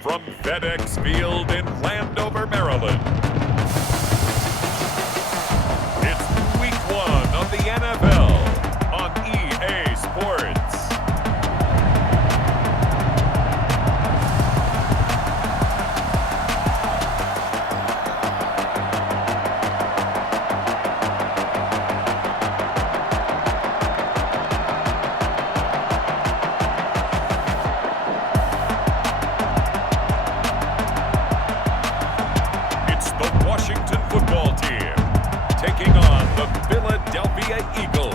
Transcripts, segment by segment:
from FedEx Field in Landover, Maryland. It's Week 1 of the NFL on EA Sports. Washington football team taking on the Philadelphia Eagles.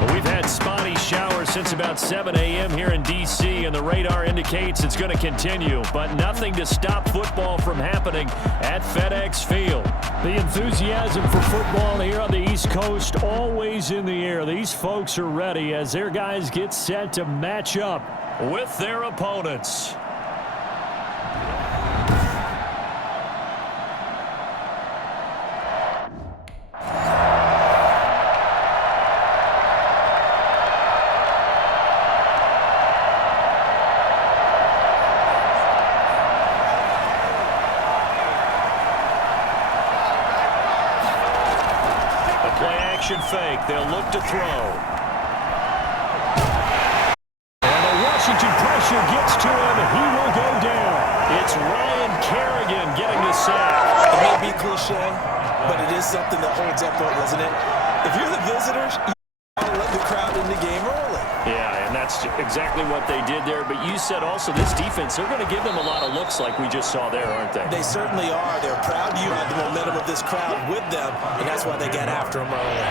Well, we've had spotty showers since about 7 a.m. here in D.C., and the radar indicates it's going to continue, but nothing to stop football from happening at FedEx Field. The enthusiasm for football here on the East Coast always in the air. These folks are ready as their guys get set to match up with their opponents. Fake. They'll look to throw. And the Washington pressure gets to him. He will go down. It's Ryan Kerrigan getting the sack. It may be cliche, but it is something that holds up, isn't it? If you're the visitors, you got to let the crowd in the game early. Yeah, and that's exactly what they did there. But you said also this defense, they're going to give them a lot of looks like we just saw there, aren't they? They certainly are. They're proud you have the momentum of this crowd with them, and that's why they get after them early.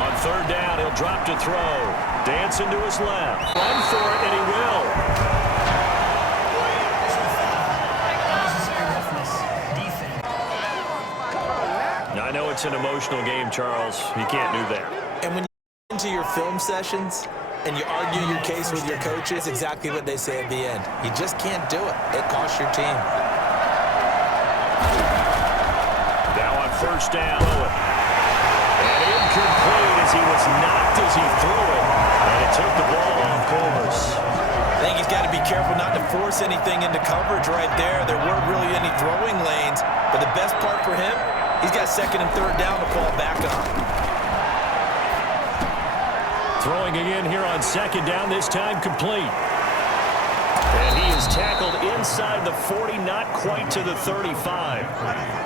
On third down, he'll drop to throw. Dancing to his left. Run for it, and he will. I know it's an emotional game, Charles. You can't do that. And when you get into your film sessions and you argue your case with your coaches, exactly what they say at the end. You just can't do it. It costs your team. Now on first down. And incomplete as he was knocked as he threw it. And it took the ball off course. I think he's got to be careful not to force anything into coverage right there. There weren't really any throwing lanes. But the best part for him, he's got second and third down to fall back on. Throwing again here on second down, this time complete. And he is tackled inside the 40, not quite to the 35.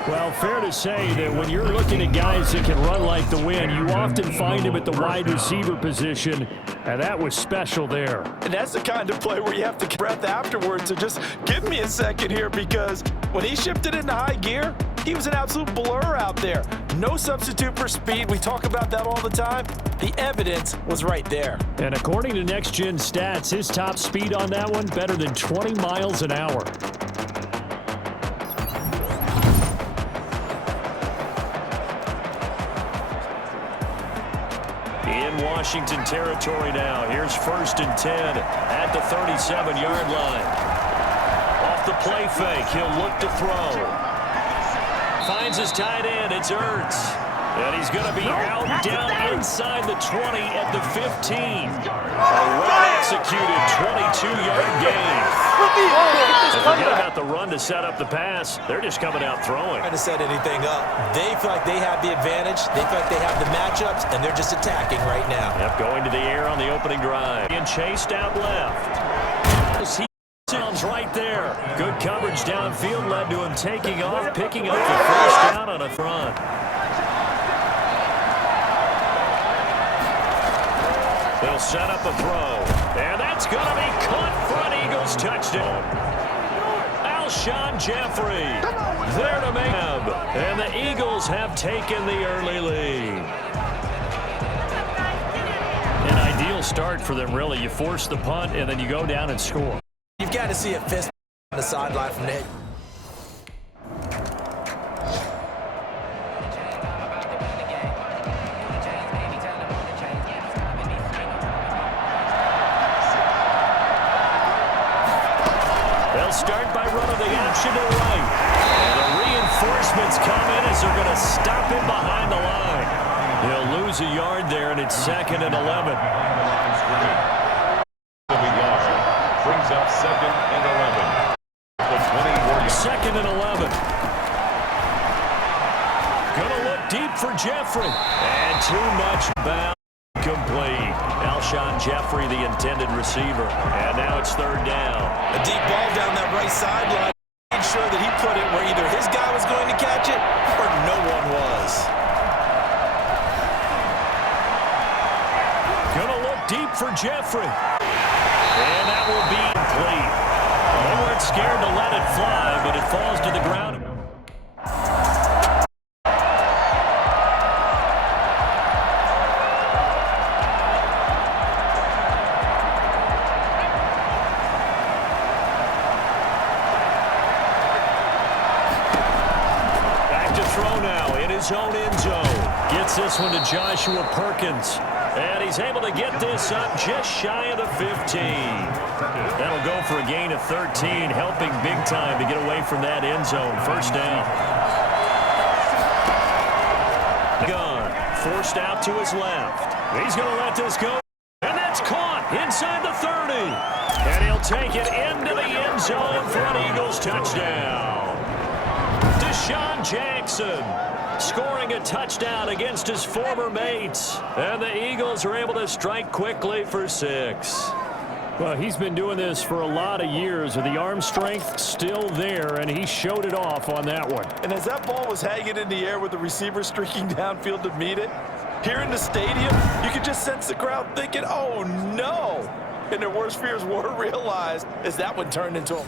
Well, fair to say that when you're looking at guys that can run like the wind, you often find him at the wide receiver position, and that was special there. And that's the kind of play where you have to get breath afterwards. So just give me a second here, because when he shifted into high gear, he was an absolute blur out there. No substitute for speed. We talk about that all the time. The evidence was right there. And according to Next Gen Stats, his top speed on that one, better than 20 miles an hour. In Washington territory now. Here's first and 10 at the 37-yard line. Off the play fake, he'll look to throw. Finds his tight end, it's Ertz. And he's going to be out down inside the 20 at the 15. A well-executed 22-yard gain. And forget about the run to set up the pass. They're just coming out throwing. Trying to set anything up. They feel like they have the advantage. They feel like they have the matchups, and they're just attacking right now. Yep, going to the air on the opening drive. Being chased out left. He sounds right there. Good coverage downfield led to him taking off, picking up the first down on a front. They'll set up a throw. And that's going to be caught for an Eagles touchdown. Alshon Jeffrey there to make him. And the Eagles have taken the early lead. An ideal start for them, really. You force the punt, and then you go down and score. You've got to see a fist on the sideline from Nick. They'll start by running the option to right. And the reinforcements come in as they're going to stop him behind the lose a yard there, and it's 2nd and 11. Brings up 2nd and 11. The 20-yard. 2nd and 11. Gonna look deep for Jeffrey. And too much bound. Complete. Alshon Jeffrey, the intended receiver. And now it's 3rd down. A deep ball down that right sideline. Made sure that he put it where either his guy was going to catch it or no one was. Gonna look deep for Jeffrey. And that will be complete. They weren't scared to let it fly, but it falls to the ground. Own end zone. Gets this one to Joshua Perkins. And he's able to get this up just shy of the 15. That'll go for a gain of 13, helping big time to get away from that end zone. 1st down. Gone. Forced out to his left. He's going to let this go. And that's caught inside the 30. And he'll take it into the end zone for an Eagles touchdown. Deshaun Jackson scoring a touchdown against his former mates. And the Eagles are able to strike quickly for 6. Well, he's been doing this for a lot of years, with the arm strength still there, and he showed it off on that one. And as that ball was hanging in the air with the receiver streaking downfield to meet it, here in the stadium, you could just sense the crowd thinking, oh, no. And their worst fears were realized as that one turned into a...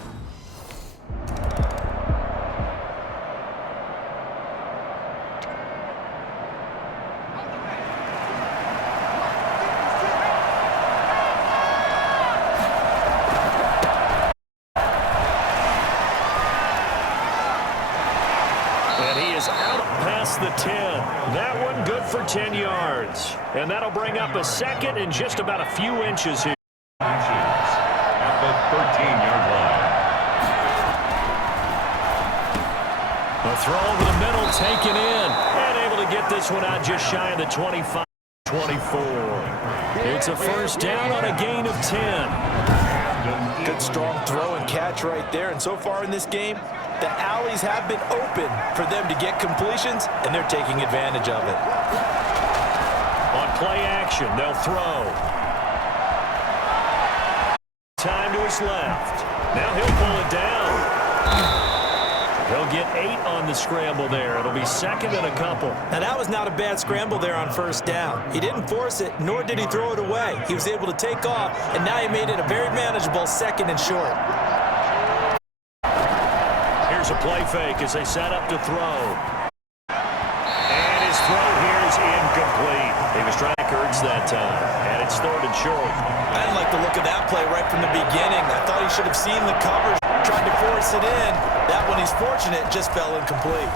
The 10. That one good for 10 yards. And that'll bring up a 2nd and just about a few inches here. At the 13-yard line. A throw over the middle, taken in. And able to get this one out just shy of the 25, 24. It's a 1st down on a gain of 10. Good strong throw and catch right there. And so far in this game, the alleys have been open for them to get completions, and they're taking advantage of it. On play action, they'll throw. Time to his left. Now he'll pull it down. He'll get 8 on the scramble there. It'll be 2nd and a couple. Now, that was not a bad scramble there on 1st down. He didn't force it, nor did he throw it away. He was able to take off, and now he made it a very manageable 2nd and short. Here's a play fake as they set up to throw. And his throw here is incomplete. He was trying to Kurtz that time, and it's 3rd and short. I didn't like the look of that play right from the beginning. I thought he should have seen the covers, tried to force it in. That one, he's fortunate, just fell incomplete.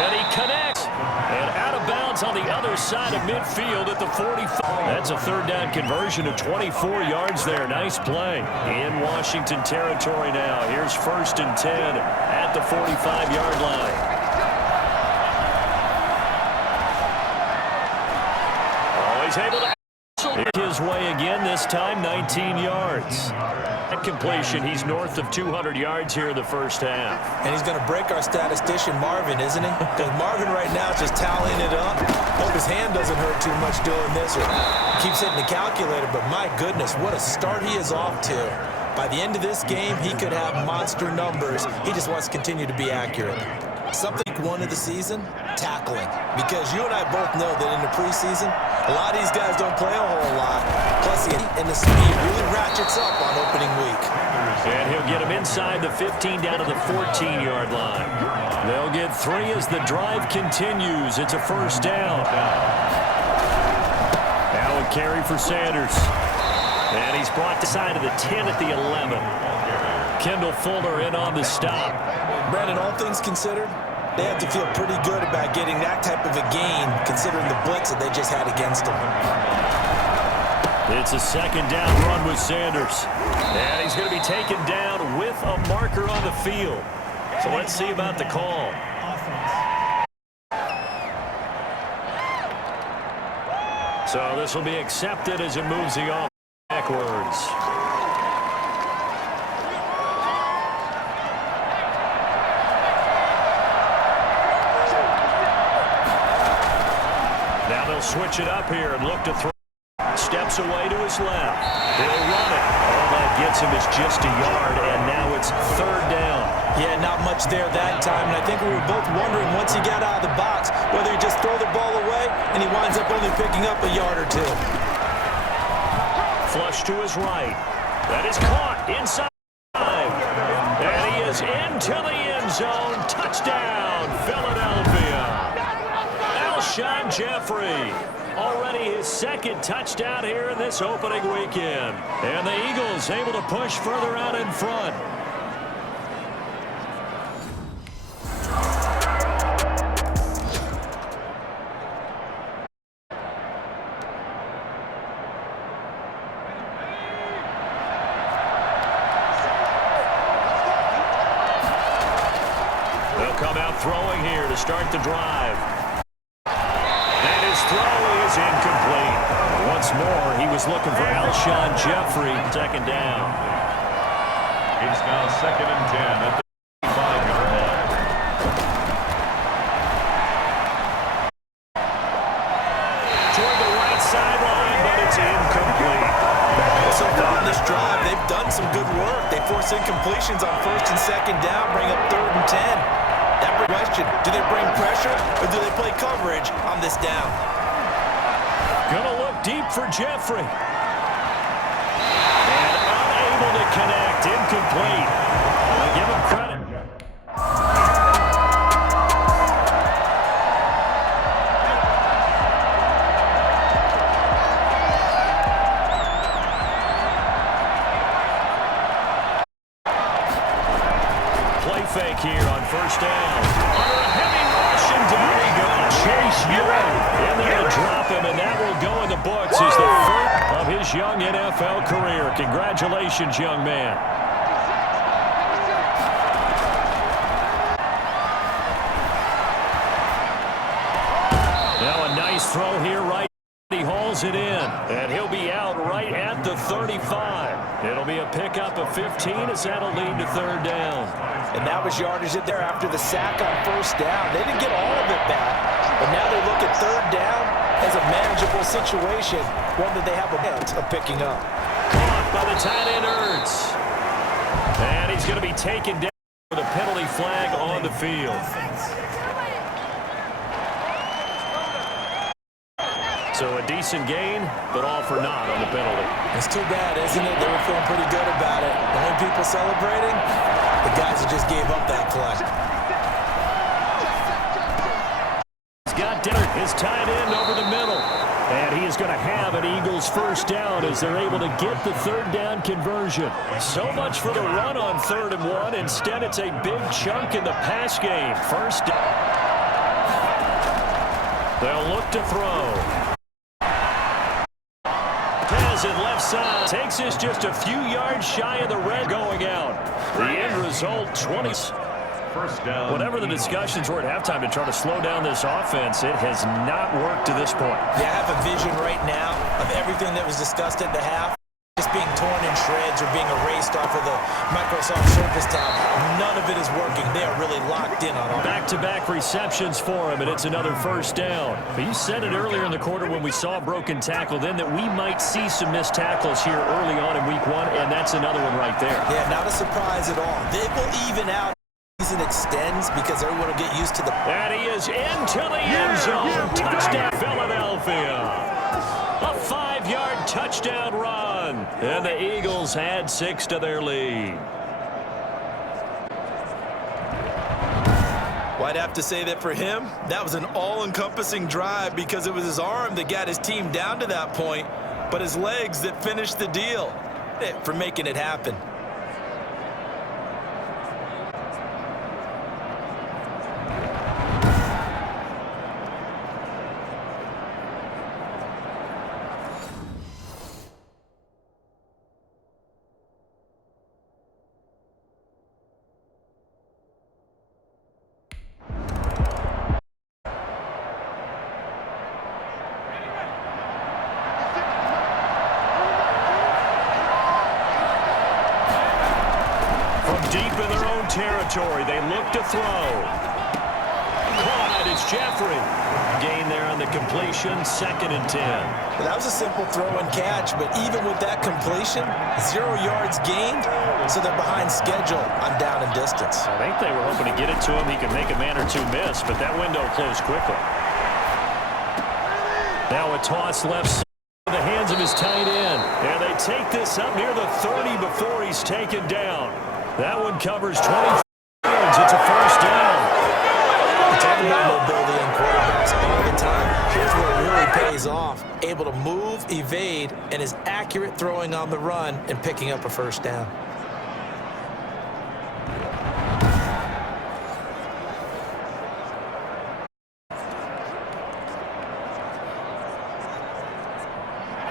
And he connects. And out of bounds on the other side of midfield at the 45. That's a 3rd down conversion of 24 yards there. Nice play. In Washington territory now. Here's 1st and 10 at the 45-yard line. Oh, he's able to his way again, this time 19 yards. At completion, he's north of 200 yards here in the 1st half. And he's going to break our statistician Marvin, isn't he? Because Marvin right now is just tallying it up. Hope his hand doesn't hurt too much doing this, or keeps hitting the calculator. But my goodness, what a start he is off to. By the end of this game, he could have monster numbers. He just wants to continue to be accurate. Something one of the season, tackling. Because you and I both know that in the preseason, a lot of these guys don't play a whole lot. Plus, and the speed really ratchets up on opening week. And he'll get him inside the 15 down to the 14-yard line. They'll get 3 as the drive continues. It's a 1st down. Now a carry for Sanders. And he's brought to side of the 10 at the 11. Kendall Fuller in on the stop. Brandon, all things considered, they have to feel pretty good about getting that type of a gain, considering the blitz that they just had against them. It's a 2nd down run with Sanders. And he's going to be taken down with a marker on the field. So let's see about the call. So this will be accepted as it moves the off backwards. Now they'll switch it up here and look to throw. Steps away to his left. He'll run it. All that gets him is just a yard, and now it's third down. Yeah, not much there that time, and I think we were both wondering once he got out of the box whether he just throw the ball away and he winds up only picking up a yard or two. Flush to his right. That is caught inside. And he is into the end zone. Touchdown, Philadelphia. Alshon Jeffrey. Already his second touchdown here in this opening weekend. And the Eagles able to push further out in front. They'll come out throwing here to start the drive. His throw is incomplete. Once more, he was looking for Alshon Jeffrey. Second down. It's now 2nd and 10 at the 5-yard line. Toward the right sideline, but it's incomplete. So far on this drive, they've done some good work. They force incompletions on 1st and 2nd down, bring up 3rd and 10. That question, do they bring pressure or do they play coverage on this down? Gonna look deep for Jeffrey. And unable to connect. Incomplete. I'll give him credit. Play fake here on 1st down. Under a heavy rush, and down he goes. Chase Young. And they're going to drop him, and that will go in the books as the first of his young NFL career. Congratulations, young man. Now a nice throw here, right. He hauls it in, and he'll be out right at the 35. It'll be a pickup of 15 as that'll lead to 3rd down. And that was yardage in there after the sack on 1st down. They didn't get all of it back, but now they look at 3rd down as a manageable situation, one that they have a chance of picking up. Caught by the tight end Ertz. And he's going to be taken down with a penalty flag on the field. So a decent gain, but all for naught on the penalty. It's too bad, isn't it? They were feeling pretty good about it. The only people celebrating, the guys who just gave up that play. He's got Dillard, his tight end over the middle. And he is going to have an Eagles 1st down as they're able to get the 3rd down conversion. So much for the run on 3rd and 1. Instead, it's a big chunk in the pass game. 1st down. They'll look to throw. Has it left side. Takes us just a few yards shy of the red going out. The end result, 20. 1st down. Whatever the discussions were at halftime to try to slow down this offense, it has not worked to this point. Yeah, I have a vision right now of everything that was discussed at the half just being torn in shreds or being erased off of the Microsoft Surface tab. None of it is working. They are really locked in on it. Back-to-back receptions for him, and it's another 1st down. But you said it earlier in the quarter when we saw a broken tackle then that we might see some missed tackles here early on in week 1, and that's another one right there. Yeah, not a surprise at all. They will even out as the season extends because everyone will get used to the... And he is into the end zone. Touchdown, Philadelphia. A 5-yard touchdown run. And the Eagles add 6 to their lead. Well, I'd have to say that for him, that was an all-encompassing drive because it was his arm that got his team down to that point, but his legs that finished the deal for making it happen. territory. They look to throw. Caught. It's Jeffrey. Gain there on the completion. 2nd and 10. That was a simple throw and catch, but even with that completion, 0 yards gained, so they're behind schedule on down and distance. I think they were hoping to get it to him. He could make a man or two miss, but that window closed quickly. Now a toss left side in the hands of his tight end. And they take this up near the 30 before he's taken down. That one covers 20 yards. It's a first down. We talk about mobility in quarterbacks all the time. Here's where it really pays off. Able to move, evade, and is accurate throwing on the run and picking up a first down.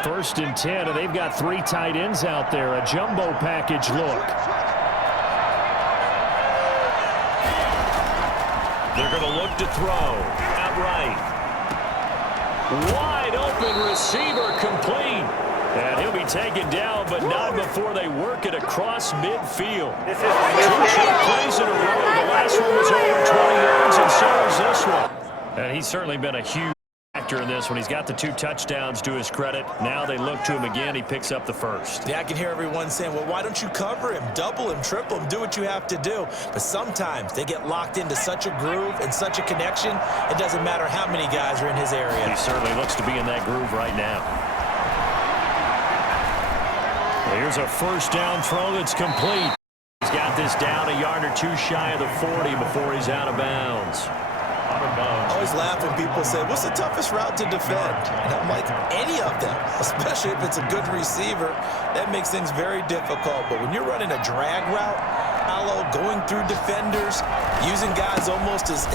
First and 10, and they've got 3 tight ends out there. A jumbo package look. They're going to look to throw. Outright. Wide open receiver complete. And he'll be taken down, but not before they work it across midfield. 2 short plays in a row. The last one was over 20 yards, and so is this one. And he's certainly been a huge factor in this one. He's got the 2 touchdowns to his credit. Now they look to him again. He picks up the first. Yeah, I can hear everyone saying, well, why don't you cover him, double him, triple him, do what you have to do. But sometimes they get locked into such a groove and such a connection, it doesn't matter how many guys are in his area. He certainly looks to be in that groove right now. Here's a first down throw that's complete. He's got this down a yard or 2 shy of the 40 before he's out of bounds. I always laugh when people say, what's the toughest route to defend? And I'm like, any of them, especially if it's a good receiver. That makes things very difficult. But when you're running a drag route, shallow, going through defenders, using guys almost as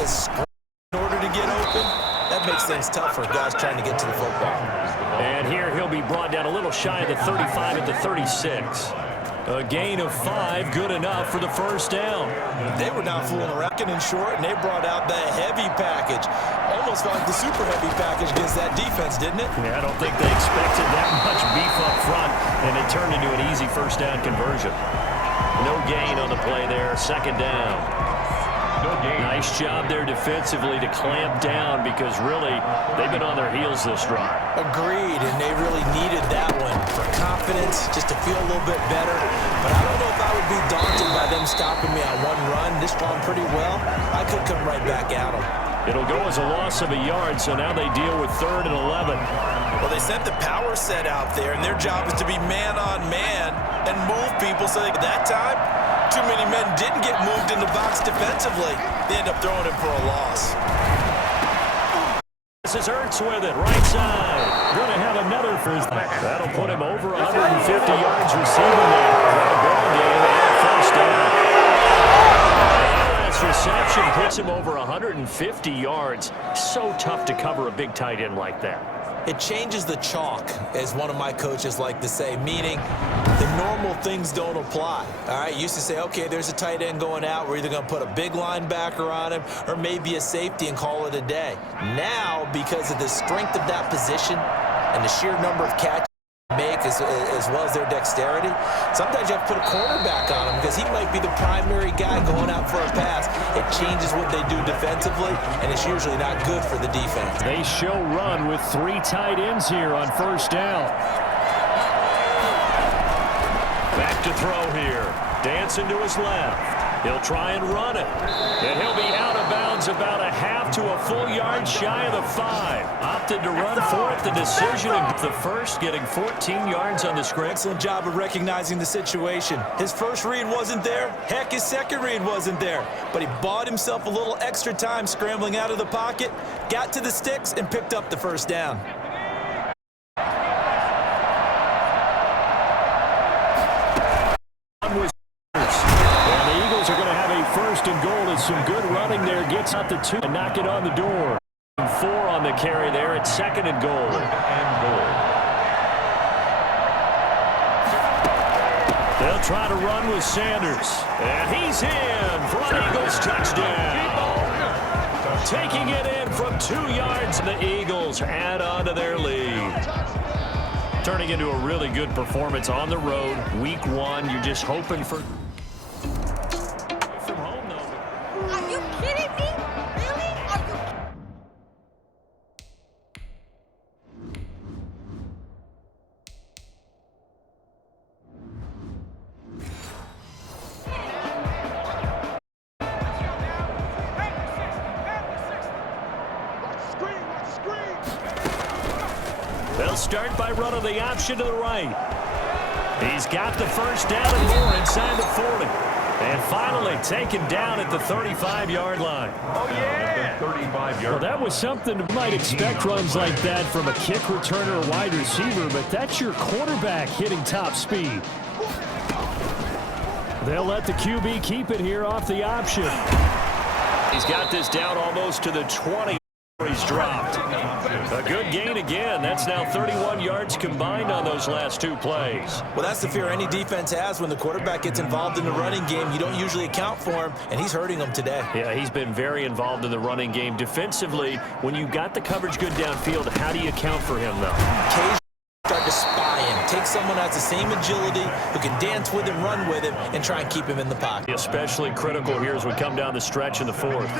in order to get open, that makes things tough for guys trying to get to the football. And here he'll be brought down a little shy of the 35 at the 36. A gain of 5, good enough for the first down. They were not fooling around and short, and they brought out the heavy package. Almost felt like the super heavy package against that defense, didn't it? Yeah, I don't think they expected that much beef up front, and it turned into an easy first down conversion. No gain on the play there, 2nd down. Nice job there defensively to clamp down because really they've been on their heels this drive. Agreed, and they really needed that one for confidence, just to feel a little bit better. But I don't know if I would be daunted by them stopping me on one run. This run pretty well. I could come right back at them. It'll go as a loss of a yard, so now they deal with 3rd and 11. Well, they sent the power set out there, and their job is to be man-on-man and move people so that time, too many men didn't get moved in the box defensively. They end up throwing it for a loss. This is Ertz with it, right side. Going to have another first. That'll put him over 150 yards receiving there. What a ball game and first down. Last reception puts him over 150 yards. So tough to cover a big tight end like that. It changes the chalk, as one of my coaches like to say, meaning the normal things don't apply. All right, used to say, okay, there's a tight end going out. We're either going to put a big linebacker on him or maybe a safety and call it a day. Now, because of the strength of that position and the sheer number of catches they make as well as their dexterity, sometimes you have to put a cornerback on him because he might be the primary guy going out for a pass. It changes what they do defensively, and it's usually not good for the defense. They show run with 3 tight ends here on first down. Back to throw here. Dancing to his left. He'll try and run it. And he'll be out of bounds about a half to a full yard shy of the 5. Opted to run for it. The decision of the first, getting 14 yards on the script. Excellent job of recognizing the situation. His first read wasn't there. Heck, his second read wasn't there. But he bought himself a little extra time scrambling out of the pocket, got to the sticks, and picked up the first down. First and goal is some good running there. Gets out the 2 and knock it on the door. 4 on the carry there at 2nd and goal. They'll try to run with Sanders. And he's in for an Eagles touchdown. Taking it in from 2 yards. The Eagles add on to their lead. Turning into a really good performance on the road. Week 1, you're just hoping for... They'll start by running the option to the right. He's got the first down and more inside the 40. And finally taken down at the 35-yard line. Oh, yeah! 35-yard. Well, that was something you might expect runs like that from a kick returner or wide receiver, but that's your quarterback hitting top speed. They'll let the QB keep it here off the option. He's got this down almost to the 20. He's dropped. A good gain again. That's now 31 yards combined on those last two plays. Well, that's the fear any defense has when the quarterback gets involved in the running game. You don't usually account for him, and he's hurting them today. Yeah, he's been very involved in the running game. Defensively, when you got the coverage good downfield, how do you account for him, though? Occasionally start to spy him. Take someone who has the same agility, who can dance with him, run with him, and try and keep him in the pocket. Especially critical here as we come down the stretch in the fourth.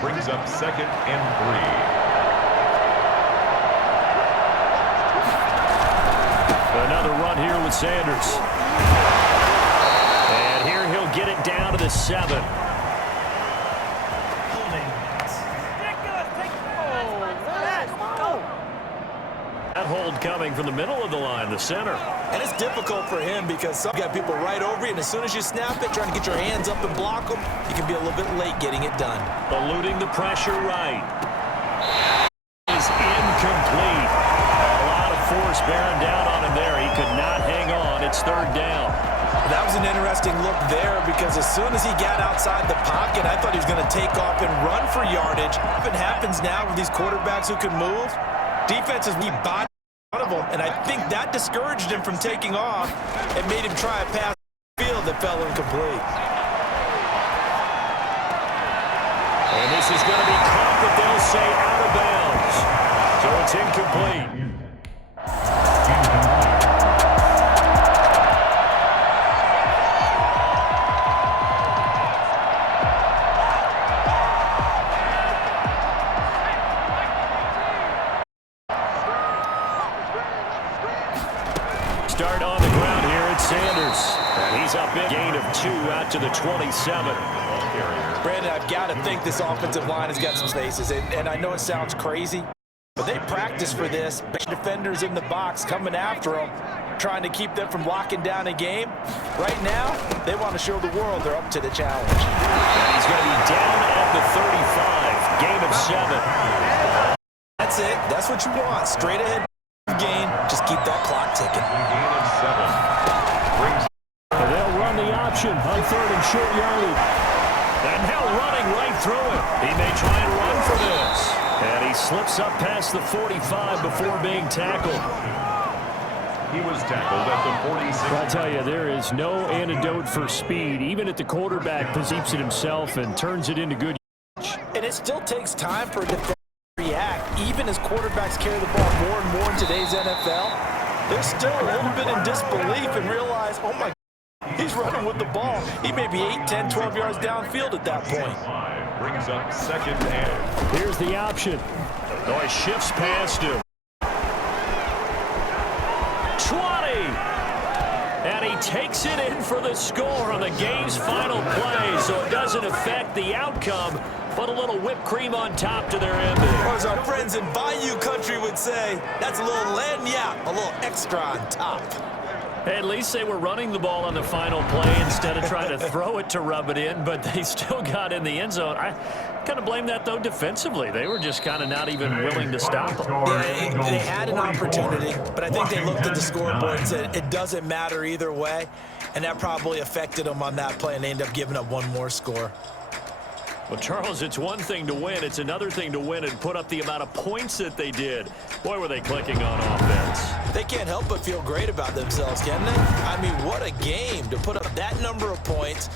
Brings up 2nd and 3. Another run here with Sanders. And here he'll get it down to the 7. That hold coming from the middle of the line, the center. And it's difficult for him because some got people right over you, and as soon as you snap it, trying to get your hands up and block them, you can be a little bit late getting it done. Eluding the pressure right. Is incomplete. A lot of force bearing down on him there. He could not hang on. It's 3rd down. That was an interesting look there because as soon as he got outside the pocket, I thought he was going to take off and run for yardage. It happens now with these quarterbacks who can move. Defenses, we body out of them, and I think that discouraged him from taking off and made him try a pass field that fell incomplete. And this is going to be caught, but they'll say out of bounds. So it's incomplete. Start on the ground here at Sanders. And he's up in gain of 2 out to the 27. Brandon, I've got to think this offensive line has got some spaces, and I know it sounds crazy, but they practice for this. Defenders in the box coming after them, trying to keep them from locking down a game. Right now, they want to show the world they're up to the challenge. And he's going to be down at the 35. Gain of 7. That's it. That's what you want. Straight ahead gain. Just keep that clock ticking. Gain of 7. And they'll run the option on 3rd and short yardage. And now running right through it. He may try and run for this. And he slips up past the 45 before being tackled. He was tackled at the 46. I'll tell you, there is no antidote for speed. Even at the quarterback, keeps it himself and turns it into good. And it still takes time for a defense to react. Even as quarterbacks carry the ball more and more in today's NFL, they're still a little bit in disbelief and realize, oh my God, he's running with the ball. He may be 8, 10, 12 yards downfield at that point. Brings up 2nd and. Here's the option. Oh, he shifts past him. 20! And he takes it in for the score on the game's final play, so it doesn't affect the outcome, but a little whipped cream on top to their ending. Or as our friends in Bayou Country would say, that's a little lagniappe, a little extra on top. At least they were running the ball on the final play instead of trying to throw it to rub it in, but they still got in the end zone. I kind of blame that, though, defensively. They were just kind of not even willing to stop them. Yeah, they had an opportunity, but I think they looked at the scoreboard and said it doesn't matter either way, and that probably affected them on that play, and they ended up giving up one more score. Well, Charles, it's one thing to win. It's another thing to win and put up the amount of points that they did. Boy, were they clicking on offense. They can't help but feel great about themselves, can they? I mean, what a game to put up that number of points